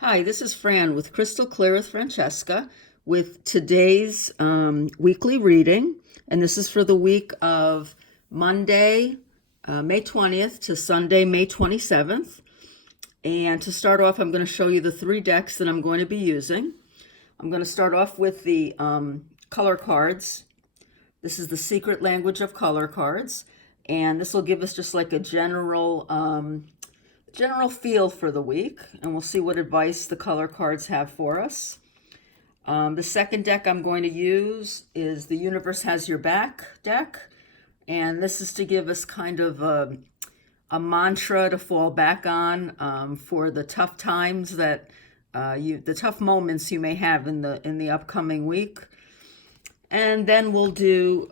Hi, this is Fran with Crystal Clear with Francesca with today's weekly reading. And this is for the week of Monday, May 20th to Sunday, May 27th. And to start off, I'm going to show you the three decks that I'm going to be using. I'm going to start off with the color cards. This is the Secret Language of Color cards. And this will give us just like a general feel for the week, and we'll see what advice the color cards have for us. The second deck I'm going to use is the Universe Has Your Back deck, and this is to give us kind of a mantra to fall back on for the tough times that the tough moments you may have in the upcoming week. And then we'll do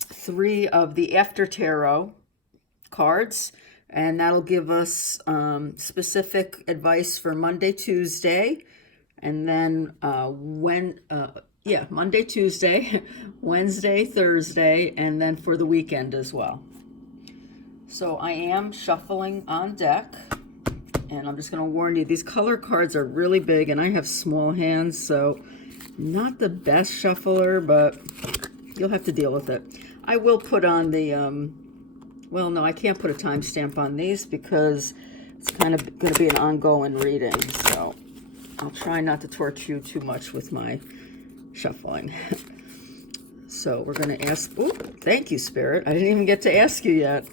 three of the After Tarot cards, and that'll give us specific advice for Monday, Tuesday, and then Monday, Tuesday, Wednesday, Thursday, and then for the weekend as well. So I am shuffling on deck, and I'm just going to warn you, these color cards are really big, and I have small hands, so not the best shuffler, but you'll have to deal with it. I will put on the well, no, I can't put a timestamp on these because it's kind of going to be an ongoing reading. So I'll try not to torture you too much with my shuffling. So we're going to ask, oh, thank you, Spirit. I didn't even get to ask you yet.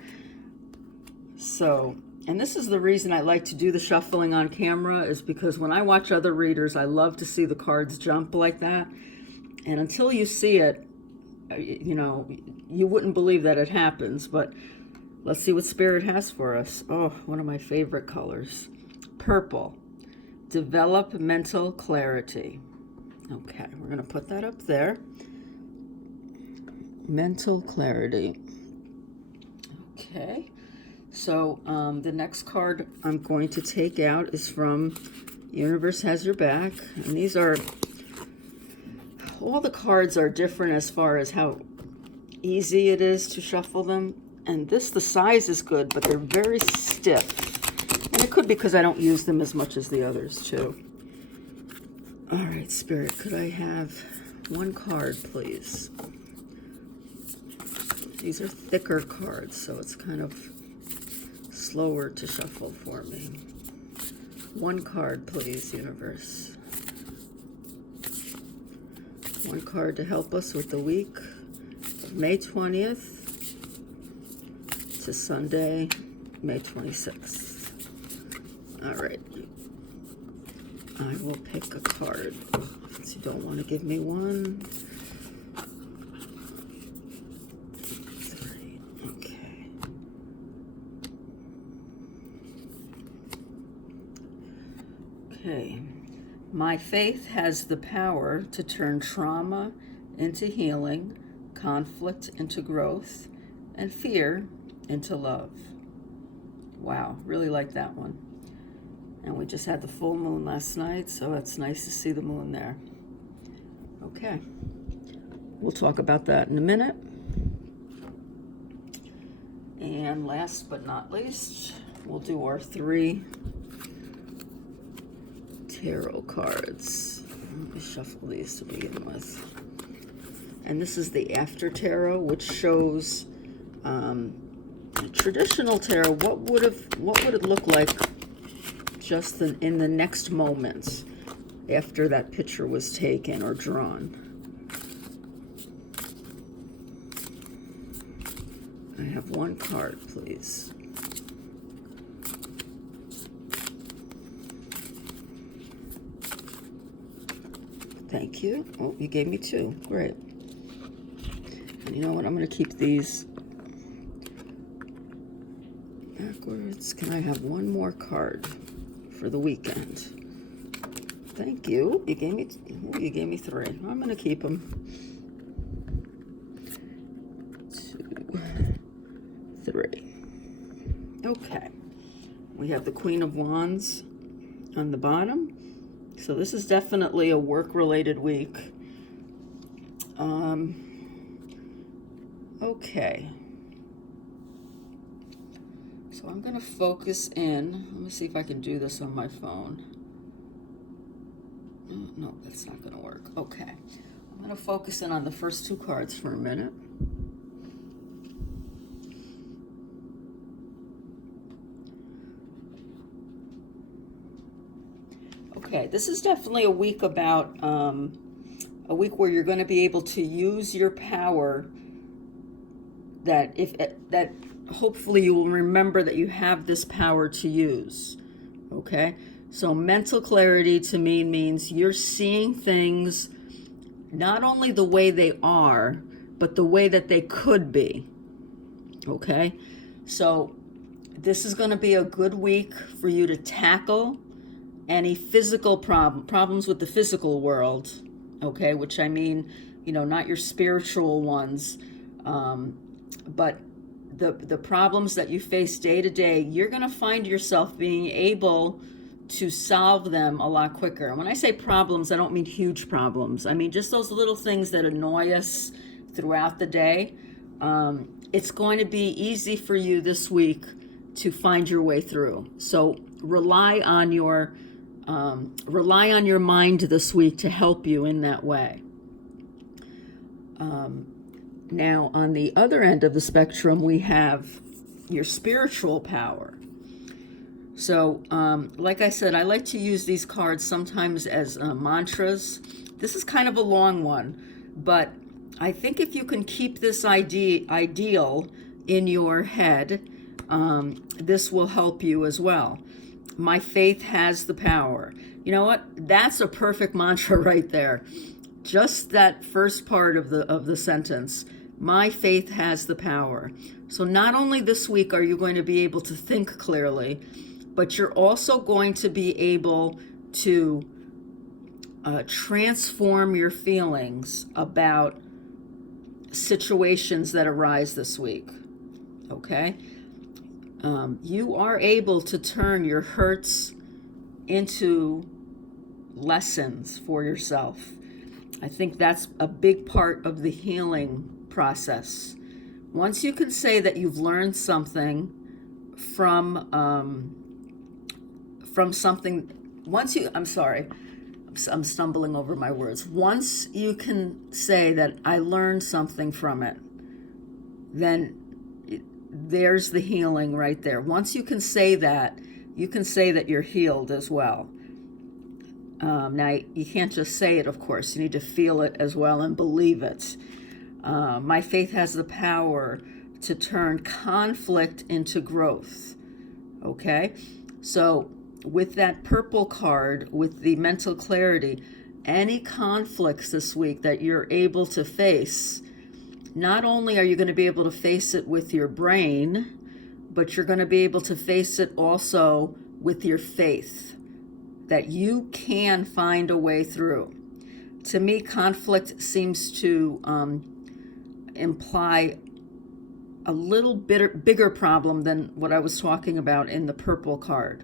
So, and this is the reason I like to do the shuffling on camera, is because when I watch other readers, I love to see the cards jump like that. And until you see it, you know, you wouldn't believe that it happens, but let's see what Spirit has for us. Oh, one of my favorite colors. Purple. Develop mental clarity. Okay, we're going to put that up there. Mental clarity. Okay, so the next card I'm going to take out is from Universe Has Your Back. And these are, all the cards are different as far as how easy it is to shuffle them. And the size is good, but they're very stiff. And it could be because I don't use them as much as the others, too. All right, Spirit, could I have one card, please? These are thicker cards, so it's kind of slower to shuffle for me. One card, please, Universe. One card to help us with the week of May 20th. To Sunday, May 26th. All right. I will pick a card since you don't want to give me one. Three. Okay. Okay. My faith has the power to turn trauma into healing, conflict into growth, and fear into love. Wow, really like that one. And we just had the full moon last night, so it's nice to see the moon there. Okay, we'll talk about that in a minute. And last but not least, we'll do our three tarot cards. Let me shuffle these to begin with. And this is the After Tarot, which shows traditional tarot. What would it look like just in the next moments after that picture was taken or drawn? I have one card, please. Thank you. Oh, you gave me two. Great. And you know what? I'm going to keep these backwards. Can I have one more card for the weekend? Thank you. You gave me three. I'm going to keep them. 2, 3. Okay. We have the Queen of Wands on the bottom. So this is definitely a work-related week. Okay. So I'm going to focus in. Let me see if I can do this on my phone. No, that's not going to work. Okay. I'm going to focus in on the first two cards for a minute. Okay, this is definitely a week about a week where you're going to be able to use your power. That hopefully you will remember that you have this power to use. Okay, so mental clarity to me means you're seeing things not only the way they are, but the way that they could be. Okay, so this is going to be a good week for you to tackle any physical problems with the physical world, okay, which I mean, not your spiritual ones, but the problems that you face day to day. You're going to find yourself being able to solve them a lot quicker. And when I say problems, I don't mean huge problems. I mean just those little things that annoy us throughout the day. It's going to be easy for you this week to find your way through. So rely on your mind this week to help you in that way. Now, on the other end of the spectrum, we have your spiritual power. So, like I said, I like to use these cards sometimes as mantras. This is kind of a long one, but I think if you can keep this ideal in your head, this will help you as well. My faith has the power. You know what? That's a perfect mantra right there. Just that first part of the sentence. My faith has the power. So not only this week are you going to be able to think clearly, but you're also going to be able to transform your feelings about situations that arise this week. Okay? You are able to turn your hurts into lessons for yourself. I think that's a big part of the healing process. Once you can say that you've learned something from something, I'm stumbling over my words. Once you can say that I learned something from it, then there's the healing right there. Once you can say that, you can say that you're healed as well. Now, you can't just say it, of course. You need to feel it as well and believe it. My faith has the power to turn conflict into growth. Okay? So, with that purple card, with the mental clarity, any conflicts this week that you're able to face, not only are you going to be able to face it with your brain, but you're going to be able to face it also with your faith, that you can find a way through. To me, conflict seems to imply a little bigger problem than what I was talking about in the purple card.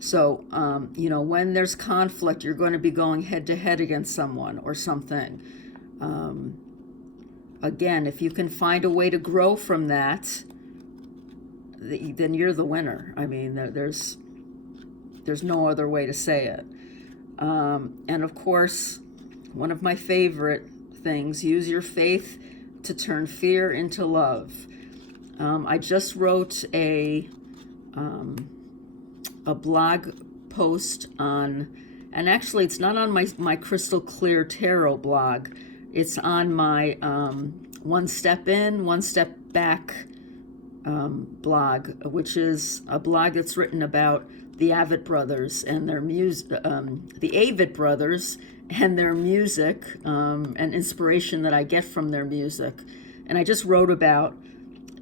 So, when there's conflict, you're going to be going head to head against someone or something. Again, if you can find a way to grow from that, then you're the winner. I mean, there's no other way to say it. And of course, one of my favorite things, use your faith to turn fear into love. I just wrote a blog post on, and actually it's not on my Crystal Clear Tarot blog. It's on my One Step In, One Step Back blog, which is a blog that's written about the Avett Brothers and their music, the Avett Brothers and their music, and inspiration that I get from their music. And I just wrote about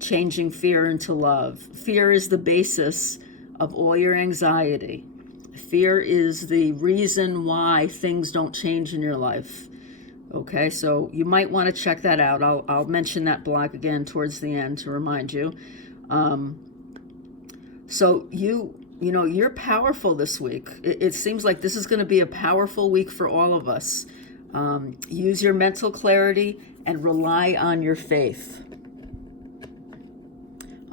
changing fear into love. Fear is the basis of all your anxiety. Fear is the reason why things don't change in your life. Okay, so you might want to check that out. I'll mention that blog again towards the end to remind you. So you're powerful this week. It seems like this is going to be a powerful week for all of us. Use your mental clarity and rely on your faith.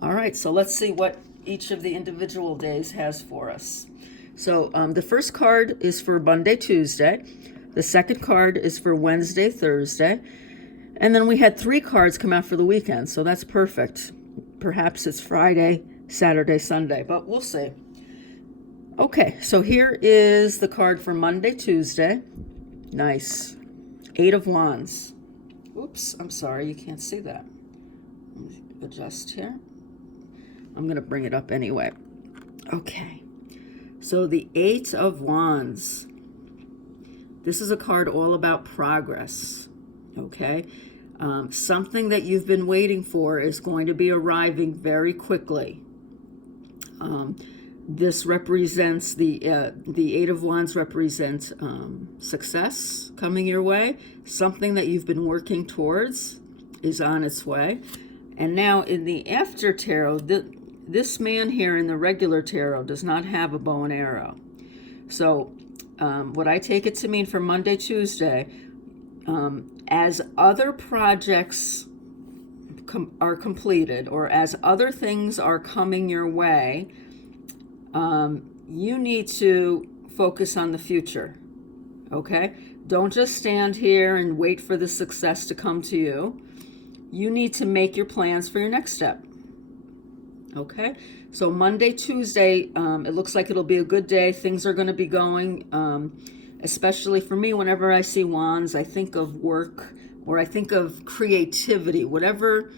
All right, so let's see what each of the individual days has for us. So the first card is for Monday, Tuesday. The second card is for Wednesday, Thursday. And then we had 3 cards come out for the weekend, so that's perfect. Perhaps it's Friday, Saturday, Sunday, but we'll see. Okay, so here is the card for Monday, Tuesday. Nice. 8 of Wands. Oops, I'm sorry, you can't see that. Let me adjust here. I'm going to bring it up anyway. Okay, so the 8 of Wands. This is a card all about progress, okay? Something that you've been waiting for is going to be arriving very quickly. This represents the 8 of Wands represents success coming your way. Something that you've been working towards is on its way. And now in the after tarot, this man here in the regular tarot does not have a bow and arrow. So what I take it to mean for Monday, Tuesday, as other projects are completed or as other things are coming your way, you need to focus on the future, okay? Don't just stand here and wait for the success to come to you. You need to make your plans for your next step, okay? So Monday, Tuesday, it looks like it'll be a good day. Things are going to be going, especially for me, whenever I see wands, I think of work or I think of creativity, whatever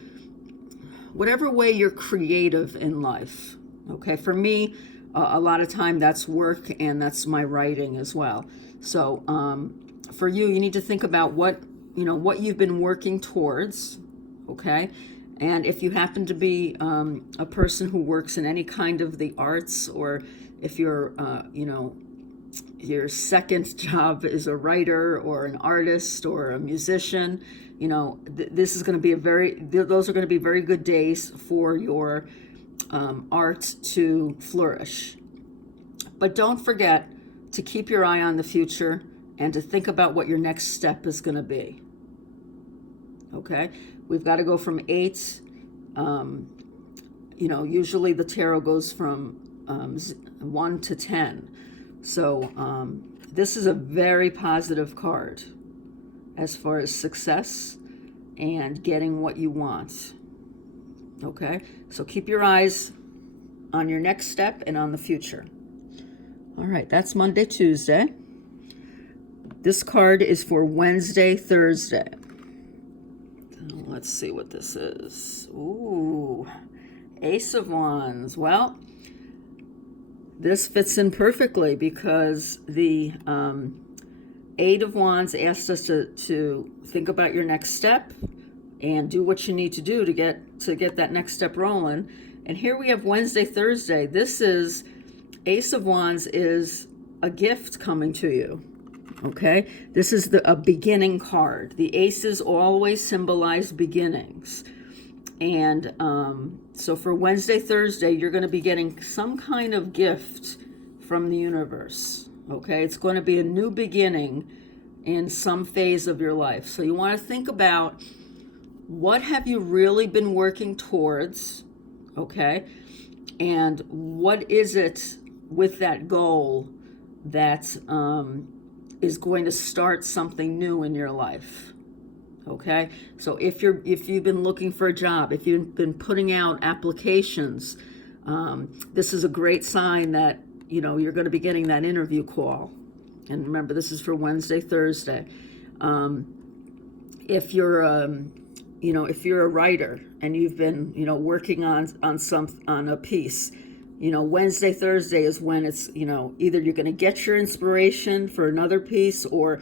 way you're creative in life, okay? For me, a lot of time that's work and that's my writing as well. So for you, you need to think about what you've been working towards, okay? And if you happen to be a person who works in any kind of the arts, or if you're, your second job is a writer or an artist or a musician, this is going to be those are going to be very good days for your art to flourish. But don't forget to keep your eye on the future and to think about what your next step is going to be. Okay? We've got to go from 8. Usually the tarot goes from 1 to 10. So this is a very positive card as far as success and getting what you want. Okay? So keep your eyes on your next step and on the future. All right, that's Monday, Tuesday. This card is for Wednesday, Thursday. Let's see what this is. Ooh, Ace of Wands. Well, this fits in perfectly because the 8 of Wands asked us to think about your next step and do what you need to do to get that next step rolling. And here we have Wednesday, Thursday. This is Ace of Wands is a gift coming to you. Okay, this is a beginning card. The aces always symbolize beginnings. And so for Wednesday, Thursday, you're going to be getting some kind of gift from the universe. Okay, it's going to be a new beginning in some phase of your life. So you want to think about what have you really been working towards, okay? And what is it with that goal that is going to start something new in your life, okay? So if you've been looking for a job, if you've been putting out applications, this is a great sign that you're going to be getting that interview call. And remember, this is for Wednesday, Thursday. If you're a writer and you've been working on a piece, Wednesday, Thursday is when it's, either you're going to get your inspiration for another piece or,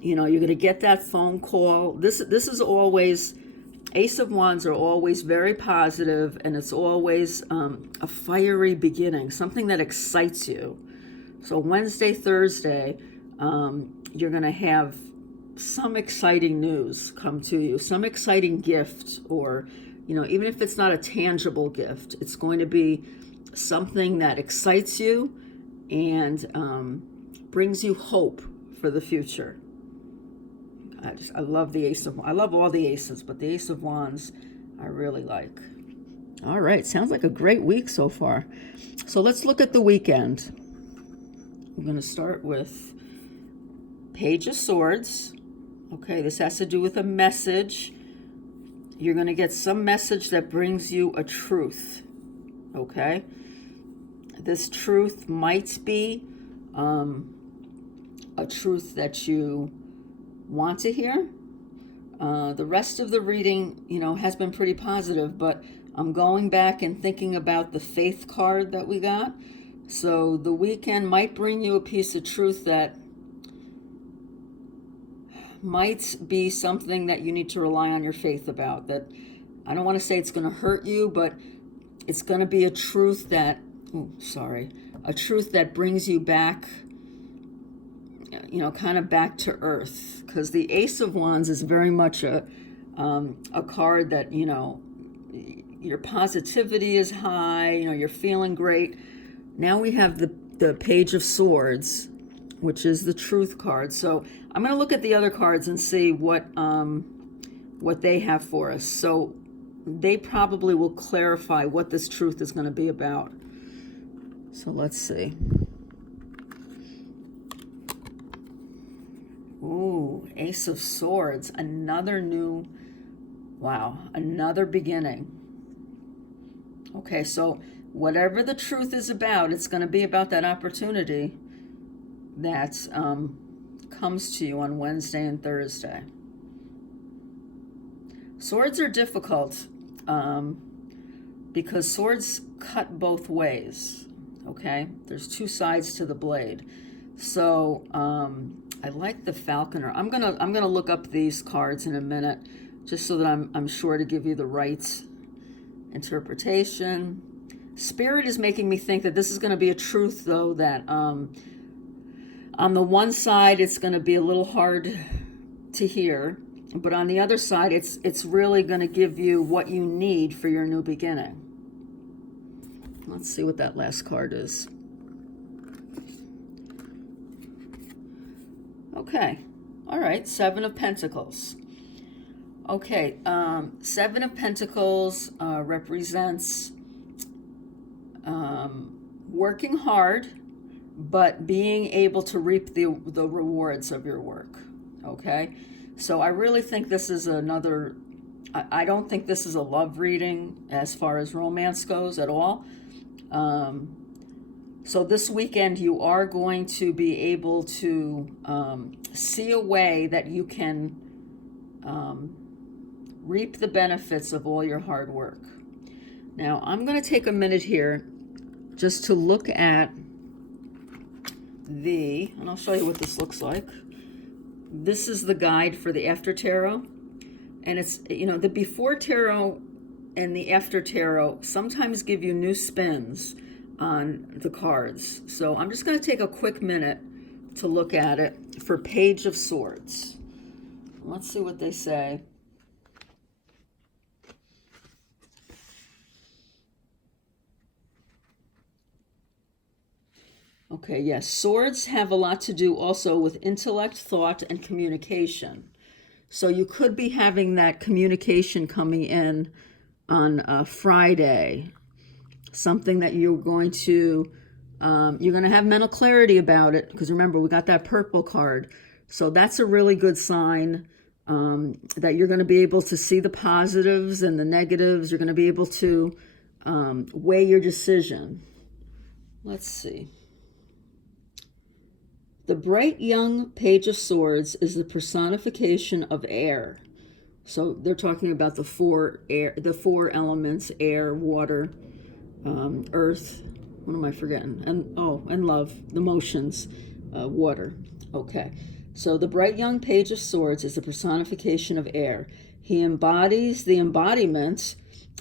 you're going to get that phone call. This is always, Ace of Wands are always very positive, and it's always a fiery beginning, something that excites you. So Wednesday, Thursday, you're going to have some exciting news come to you, some exciting gift, or, even if it's not a tangible gift, it's going to be something that excites you and brings you hope for the future. I love the I love all the aces, but the Ace of Wands I really like. All right, sounds like a great week so far. So let's look at the weekend. I'm going to start with Page of Swords. Okay, this has to do with a message. You're going to get some message that brings you a truth. Okay? This truth might be a truth that you want to hear. The rest of the reading, has been pretty positive, but I'm going back and thinking about the faith card that we got. So the weekend might bring you a piece of truth that might be something that you need to rely on your faith about. That I don't want to say it's going to hurt you, but it's going to be a truth that, a truth that brings you back, kind of back to earth. Because the Ace of Wands is very much a card that, your positivity is high, you're feeling great. Now we have the Page of Swords, which is the truth card. So I'm going to look at the other cards and see what they have for us. So they probably will clarify what this truth is going to be about. So let's see. Ooh, Ace of Swords, another beginning. Okay, so whatever the truth is about, it's going to be about that opportunity that comes to you on Wednesday and Thursday. Swords are difficult because swords cut both ways. Okay, there's two sides to the blade. So I like the Falconer. I'm gonna look up these cards in a minute, just so that I'm sure to give you the right interpretation. Spirit is making me think that this is going to be a truth, though, that on the one side it's going to be a little hard to hear, but on the other side it's really going to give you what you need for your new beginning. Let's see what that last card is. Okay, all right, Seven of Pentacles. Okay, Seven of Pentacles represents working hard, but being able to reap the rewards of your work. Okay, so I really think this is another. I don't think this is a love reading as far as romance goes at all. So this weekend you are going to be able to see a way that you can reap the benefits of all your hard work. Now, I'm going to take a minute here just to look at and I'll show you what this looks like. This is the guide for the After Tarot. And it's, the Before Tarot and the After Tarot sometimes give you new spins on the cards. So I'm just going to take a quick minute to look at it for Page of Swords. Let's see what they say. Okay, yes, swords have a lot to do also with intellect, thought, and communication. So you could be having that communication coming in on Friday, something that you're going to have mental clarity about it, because remember, we got that purple card. So that's a really good sign that you're going to be able to see the positives and the negatives. You're going to be able to weigh your decision. Let's see. The bright young Page of Swords is the personification of air. So they're talking about the four elements: air, water, earth. What am I forgetting? And love, the motions, water. Okay. So the bright young Page of Swords is the personification of air. He embodies the embodiment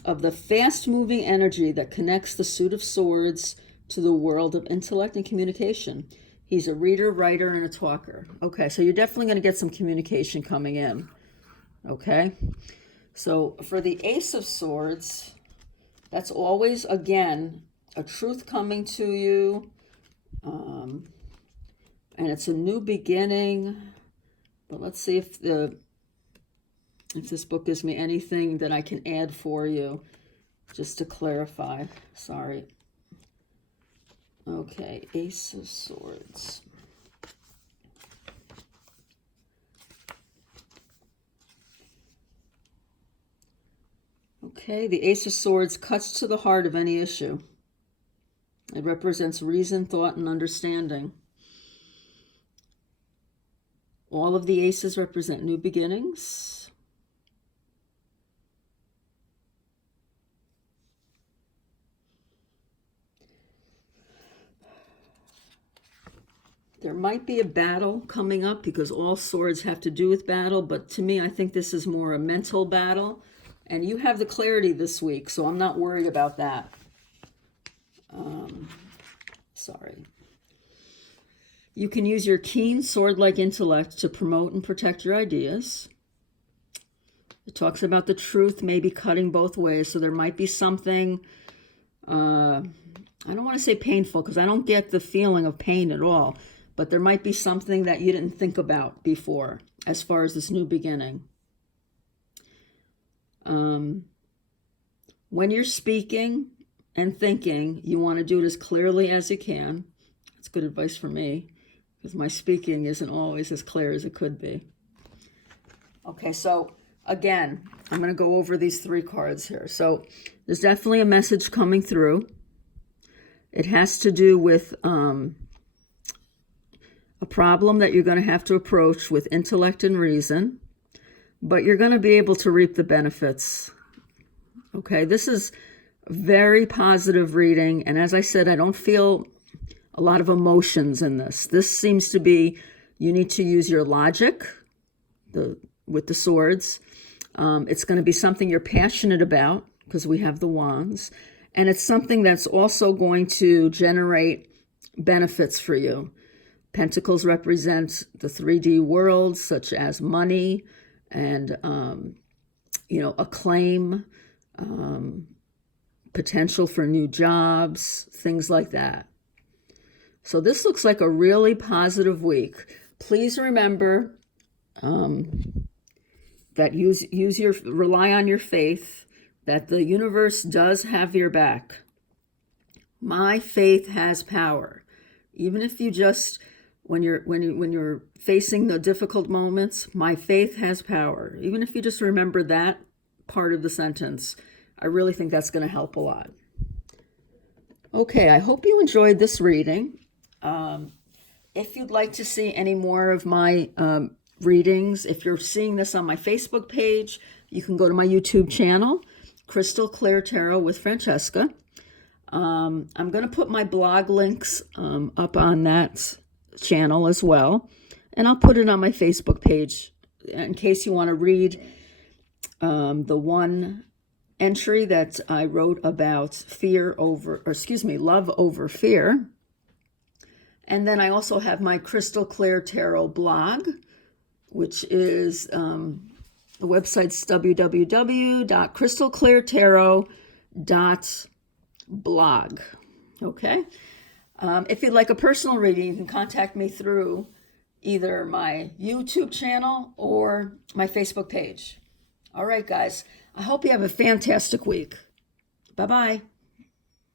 of the fast-moving energy that connects the suit of swords to the world of intellect and communication. He's a reader, writer, and a talker. Okay, so you're definitely going to get some communication coming in. Okay? So for the Ace of Swords, that's always, again, a truth coming to you. And it's a new beginning. But let's see if this book gives me anything that I can add for you. just to clarify. Sorry. Okay, Ace of Swords. Okay, the Ace of Swords cuts to the heart of any issue. It represents reason, thought, and understanding. All of the aces represent new beginnings. There might be a battle coming up because all swords have to do with battle, but to me, I think this is more a mental battle. And you have the clarity this week, so I'm not worried about that. Sorry. You can use your keen sword-like intellect to promote and protect your ideas. It talks about the truth maybe cutting both ways, so there might be something, I don't want to say painful because I don't get the feeling of pain at all, but there might be something that you didn't think about before as far as this new beginning. When you're speaking and thinking, you want to do it as clearly as you can. That's good advice for me because my speaking isn't always as clear as it could be. Okay, so again, I'm going to go over these three cards here. So there's definitely a message coming through. It has to do with a problem that you're going to have to approach with intellect and reason, but you're going to be able to reap the benefits. Okay, this is very positive reading, and as I said, I don't feel a lot of emotions in this. This seems to be, you need to use your logic with the swords. It's going to be something you're passionate about because we have the wands, and it's something that's also going to generate benefits for you. Pentacles represent the 3D world, such as money and acclaim, potential for new jobs, things like that. So this looks like a really positive week. Please remember that rely on your faith, that the universe does have your back. My faith has power. Even if you just, when you're facing the difficult moments, my faith has power. Even if you just remember that part of the sentence, I really think that's going to help a lot. Okay, I hope you enjoyed this reading. If you'd like to see any more of my readings, if you're seeing this on my Facebook page, you can go to my YouTube channel, Crystal Clear Tarot with Francesca. I'm going to put my blog links up on that channel as well, and I'll put it on my Facebook page in case you want to read the one entry that I wrote about love over fear. And then I also have my Crystal Clear Tarot blog, which is the website's www.crystalcleartarot.blog. Okay. If you'd like a personal reading, you can contact me through either my YouTube channel or my Facebook page. All right, guys. I hope you have a fantastic week. Bye-bye.